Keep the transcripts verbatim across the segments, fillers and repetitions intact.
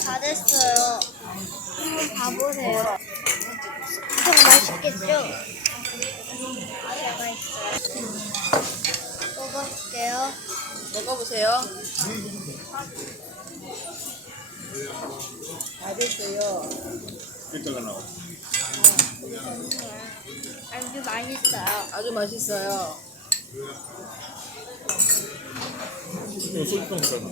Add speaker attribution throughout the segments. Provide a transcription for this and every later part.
Speaker 1: 다 됐어요. 한번 봐보세요. 엄청 맛있겠죠? 제가 있어요. 먹어볼게요.
Speaker 2: 먹어보세요.
Speaker 3: 다 됐어요.
Speaker 4: 이따가 나와.
Speaker 1: 아주 맛있어요.
Speaker 2: 아주 맛있어요.
Speaker 4: 이거 소주병 들어가.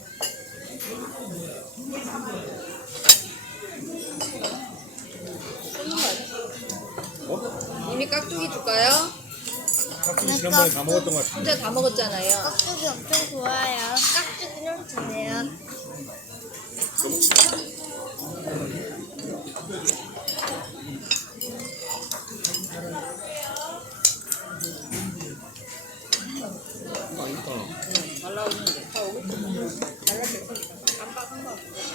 Speaker 4: 어?
Speaker 2: 이미 깍두기 줄까요?
Speaker 4: 깍두기 지난번에 다 먹었던 것 같은데.
Speaker 2: 혼자 다 먹었잖아요.
Speaker 1: 깍두기 엄청 좋아요. 깍두기는 주세요.
Speaker 4: 맛있다.
Speaker 2: 말라오는데 다 오겠지. 말라졌으니까 깜빡 한 번.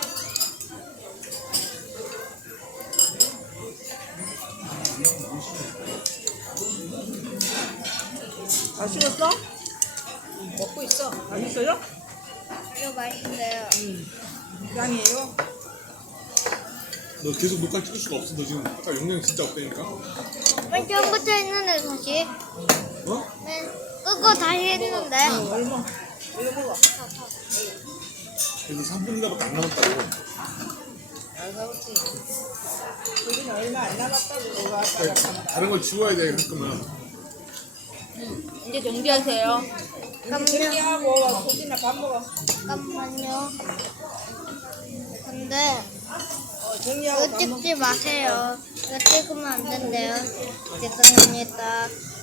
Speaker 3: 다 식었어?
Speaker 2: 먹고 있어.
Speaker 3: 맛있어요?
Speaker 1: 아주 맛있어요.
Speaker 3: 양이에요?
Speaker 4: 너 계속 녹화 찍을 수가 없어. 너 지금 아까 용량 진짜 없다니까.
Speaker 1: 맨 처음부터 했는데 다시.
Speaker 4: 어?
Speaker 1: 맨 끄고 다시 했는데.
Speaker 3: 얼마? 이거 먹어.
Speaker 4: 그래서 삼 분이나밖에 안 남았다고.
Speaker 2: 알아서 오지.
Speaker 3: 우리는 얼마 안 남았다고. 와,
Speaker 4: 그러니까 다른 걸 지워야 돼, 가끔은.
Speaker 2: 이제 정비하세요.
Speaker 1: 잠깐만요.
Speaker 3: 정리하고 소진아 밥 먹어.
Speaker 1: 잠깐만요. 근데
Speaker 3: 어, 정리하고
Speaker 1: 이거
Speaker 3: 밥 먹어.
Speaker 1: 찍지 마세요. 이거 찍으면 안 된대요. 죄송합니다.